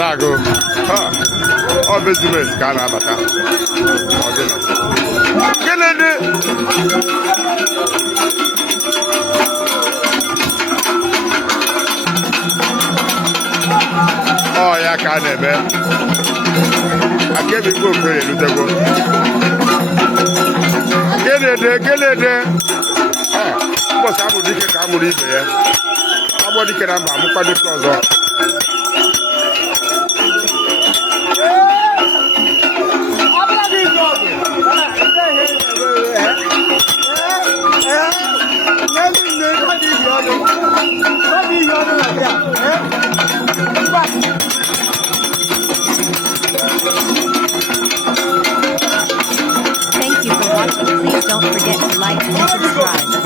na-agụ ọ biznes ka a na-abata gịnị dị ọ ya ka a na-eme aka ebe igwe okere erutego gịnị ụbọchị amụrụ dike ka amụrụ ibe ya agbọ dike na mba amụkwa dike ọzọ Thank you for watching. Please don't forget to like and subscribe.